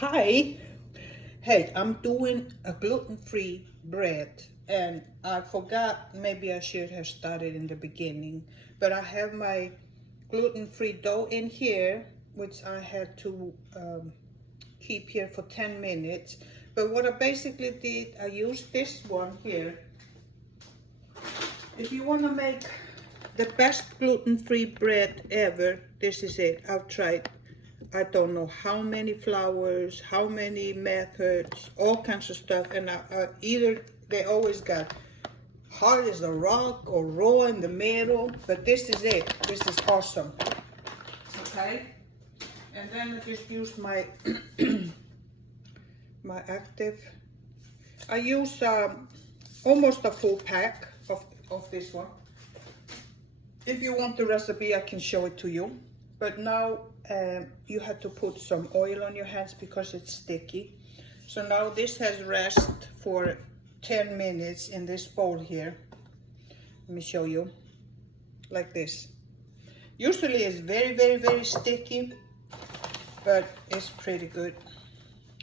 Hi. Hey, I'm doing a gluten-free bread and I forgot, maybe I should have started in the beginning, but I have my gluten-free dough in here, which I had to keep here for 10 minutes. But what I basically did, I used this one here. If you want to make the best gluten-free bread ever, this is it. I've tried I don't know how many flours, how many methods, all kinds of stuff, and either they always got hard as a rock or raw in the middle, but this is it. This is awesome. Okay, and then I just use my my active. I use almost a full pack of this one. If you want the recipe, I can show it to you. But now you have to put some oil on your hands because it's sticky. So now this has rest for 10 minutes in this bowl here. Let me show you, like this. Usually it's very, very, very sticky, but it's pretty good.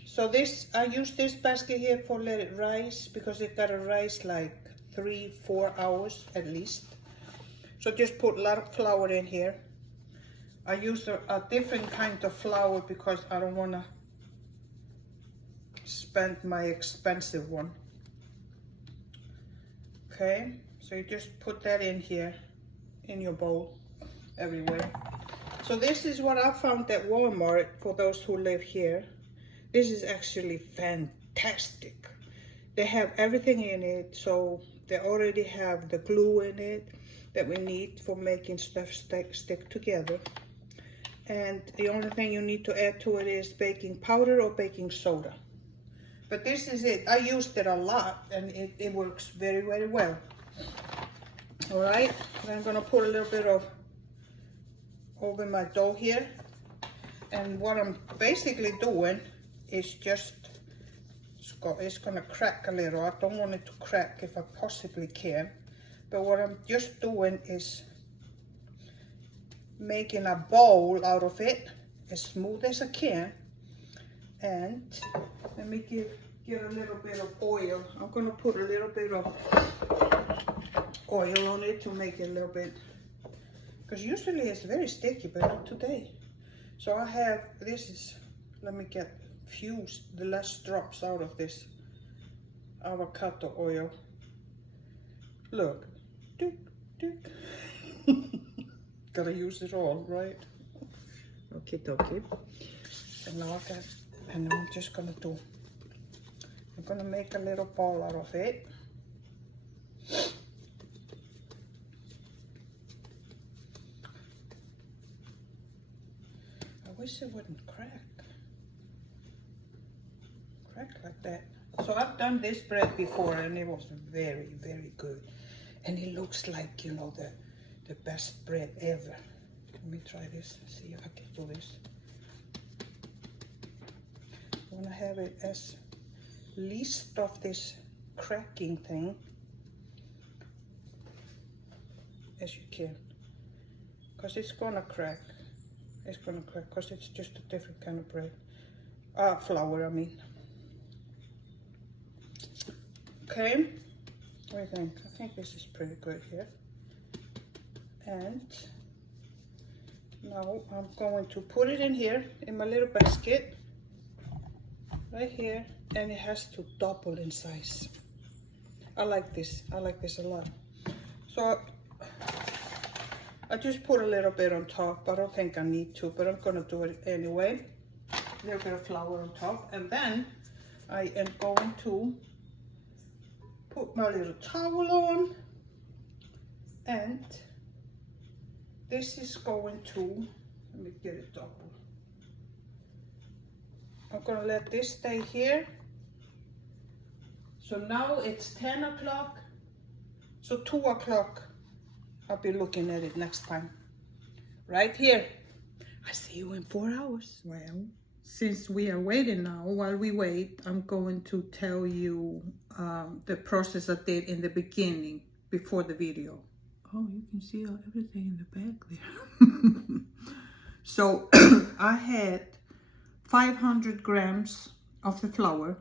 So this, I use this basket here for let it rise because it gotta rise like 3-4 hours at least. So just put a lot of flour in here. I use a different kind of flour because I don't want to spend my expensive one. Okay, so you just put that in here, in your bowl, everywhere. So this is what I found at Walmart for those who live here. This is actually fantastic. They have everything in it, so they already have the glue in it that we need for making stuff stick together. And the only thing you need to add to it is baking powder or baking soda. But this is it. I used it a lot and it works very, very well. All right, then I'm gonna put a little bit of over my dough here. And what I'm basically doing is just, it's gonna crack a little. I don't want it to crack if I possibly can. But what I'm just doing is making a bowl out of it, as smooth as I can. And let me get a little bit of oil. I'm gonna put a little bit of oil on it to make it a little bit, because usually it's very sticky, but not today. So I have, this is, let me get the last drops out of this avocado oil. Look, doop, doop. Gotta use it all, right? Okay. And now and I'm just gonna I'm gonna make a little ball out of it. I wish it wouldn't crack like that. So I've done this bread before and it was very, very good. And it looks like, you know, the best bread ever. Let me try this, see if I can do this. I want to have it as least of this cracking thing as you can, because it's gonna crack. It's gonna crack because it's just a different kind of bread. Flour, I mean. Okay, what do you think? I think this is pretty good here. And now I'm going to put it in here in my little basket right here, and it has to double in size. I like this a lot. So I just put a little bit on top. I don't think I need to, but I'm gonna do it anyway. A little bit of flour on top, and then I am going to put my little towel on, and this is going to, let me get it double. I'm gonna let this stay here. So now it's 10 o'clock. So 2 o'clock, I'll be looking at it next time. Right here. I see you in 4 hours. Well, since we are waiting now, while we wait, I'm going to tell you the process I did in the beginning, before the video. Oh, you can see everything in the back there. So I had 500 grams of the flour,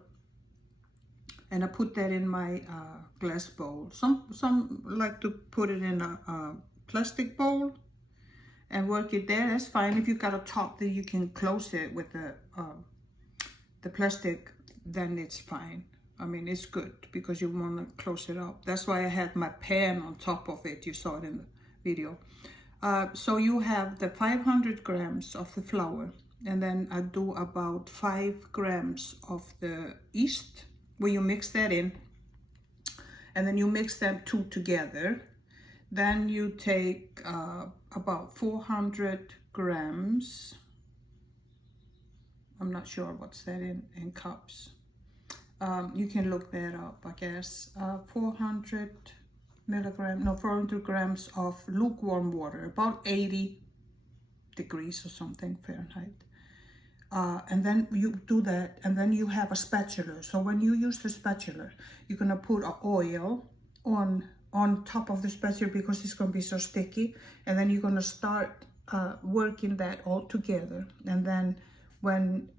and I put that in my glass bowl. Some like to put it in a plastic bowl and work it there. That's fine. If you got a top that you can close it with the plastic, then it's fine. I mean, it's good because you want to close it up. That's why I had my pan on top of it. You saw it in the video. So you have the 500 grams of the flour, and then I do about 5 grams of the yeast, where you mix that in, and then you mix them two together. Then you take about 400 grams, I'm not sure what's that in cups. You can look that up, I guess. 400 grams of lukewarm water, about 80 degrees or something Fahrenheit. And then you do that, and then you have a spatula. So when you use the spatula, you're gonna put oil on top of the spatula because it's gonna be so sticky, and then you're gonna start working that all together. And then when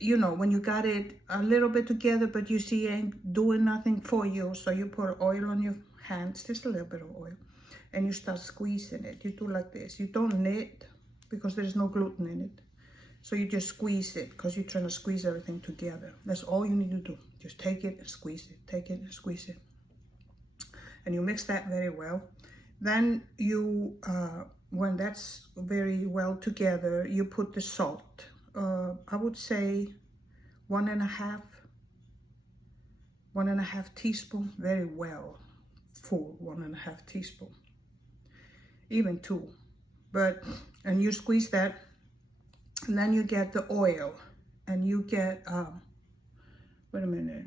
you got it a little bit together, but you see it ain't doing nothing for you, so you put oil on your hands, just a little bit of oil, and you start squeezing it. You do like this. You don't knit because there's no gluten in it. So you just squeeze it because you're trying to squeeze everything together. That's all you need to do. Just take it and squeeze it, take it and squeeze it. And you mix that very well. Then you, when that's very well together, you put the salt. I would say 1.5 teaspoon, very well, full 1.5 teaspoon, even 2. And you squeeze that. And then you get the oil, and you get, wait a minute.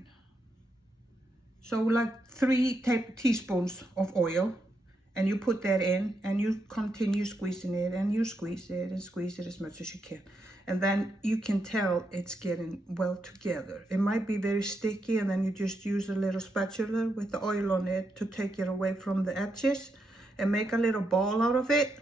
So like 3 teaspoons of oil, and you put that in, and you continue squeezing it, and you squeeze it and squeeze it as much as you can. And then you can tell it's getting well together. It might be very sticky, and then you just use a little spatula with the oil on it to take it away from the edges and make a little ball out of it.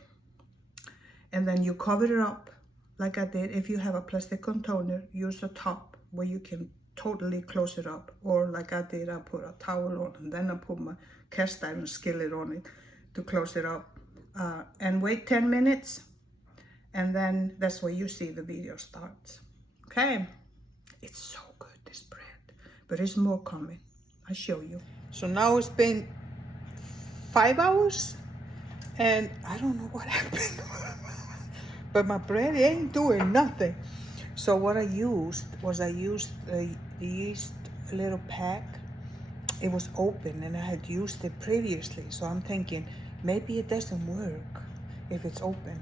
And then you cover it up. Like I did. If you have a plastic container, use a top where you can totally close it up. Or like I did, I put a towel on, and then I put my cast iron skillet on it to close it up. And wait 10 minutes, and then that's where you see the video starts. Okay, it's so good, this bread, but there's more coming. I'll show you. So now it's been 5 hours, and I don't know what happened. But my bread ain't doing nothing. So what I used was the yeast little pack. It was open, and I had used it previously. So I'm thinking maybe it doesn't work if it's open.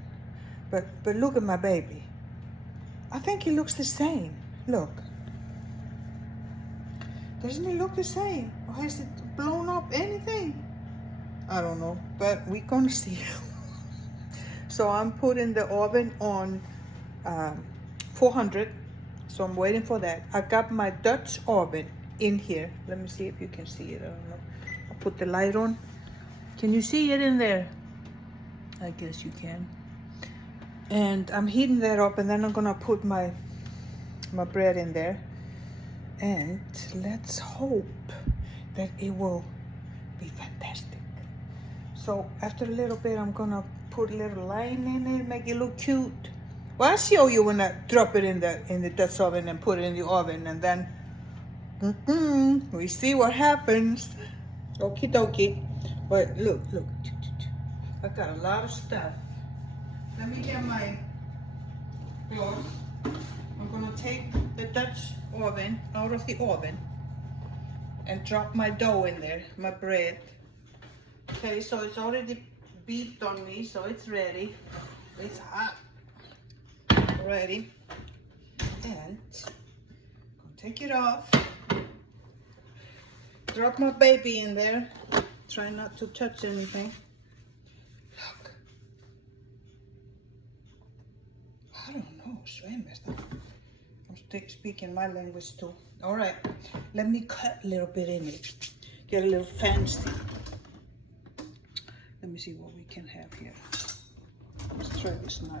But look at my baby. I think it looks the same. Look. Doesn't it look the same? Or has it blown up anything? I don't know, but we're gonna see. So I'm putting the oven on 400, so I'm waiting for that. I got my Dutch oven in here. Let me see if you can see it, I don't know. I'll put the light on. Can you see it in there? I guess you can. And I'm heating that up, and then I'm gonna put my bread in there. And let's hope that it will be fantastic. So after a little bit, I'm gonna put a little line in it, make it look cute. Well, I'll show you when I drop it in the Dutch oven and put it in the oven, and then we see what happens. Okie dokie. But look, I got a lot of stuff. Let me get my gloves. I'm gonna take the Dutch oven out of the oven and drop my dough in there, my bread. Okay, so it's already beeped on me, so it's ready. It's hot. Ready. And take it off. Drop my baby in there. Try not to touch anything. Look. I don't know, I'm speaking my language too. All right, let me cut a little bit in it. Get a little fancy. Let me see what we can have here. Let's try this knife.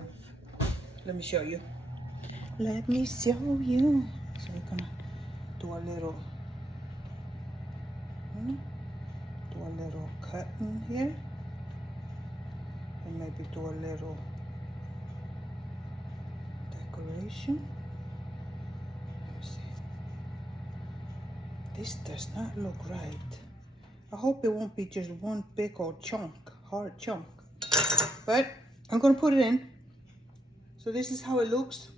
Let me show you. Let me show you. So we're gonna do a little, cut in here, and maybe do a little decoration. Let me see. This does not look right. I hope it won't be just one big old chunk, hard chunk. But I'm gonna put it in. So this is how it looks.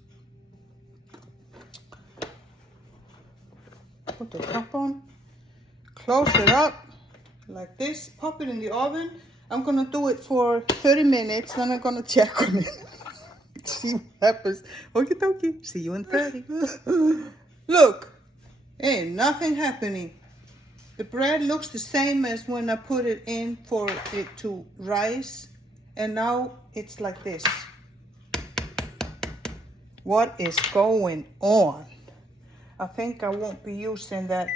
Put the top on, close it up like this, pop it in the oven. I'm gonna do it for 30 minutes, then I'm gonna check on it. See what happens. Okie dokie, see you in 30. Look, ain't nothing happening. The bread looks the same as when I put it in for it to rise, and now it's like this. What is going on? I think I won't be using that.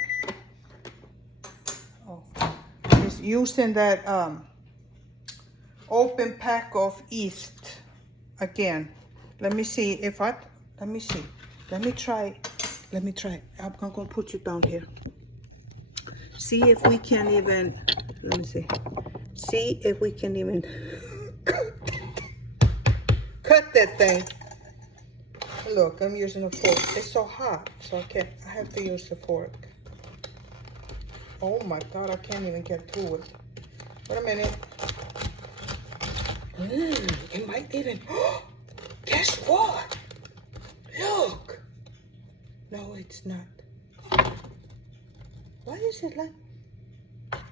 Oh, just using that open pack of yeast again. Let me see if I. Let me see. Let me try. Let me try. I'm gonna put you down here. See if we can even. Let me see. See if we can even cut that thing. Look, I'm using a fork. It's so hot, so I have to use the fork. Oh my God, I can't even get through it. Wait a minute. It might even, guess what? Look. No, it's not. Why is it like,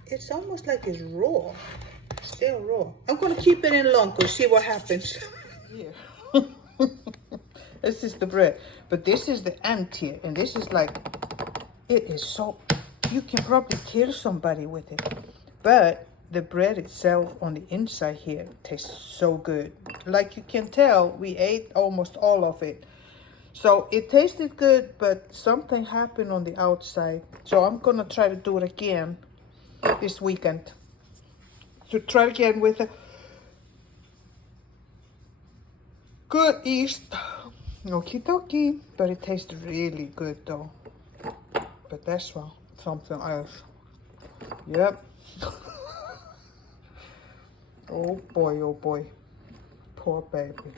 it's almost like it's raw. Still raw. I'm gonna keep it in longer, see what happens. Here. This is the bread, but this is the end here, and this is like, it is so, you can probably kill somebody with it, but the bread itself on the inside here tastes so good. Like you can tell, we ate almost all of it, so it tasted good, but something happened on the outside. So I'm gonna try to do it again this weekend. So try it again with a good yeast. Okie dokie, but it tastes really good though. But that's something else. Yep. Oh boy, poor baby.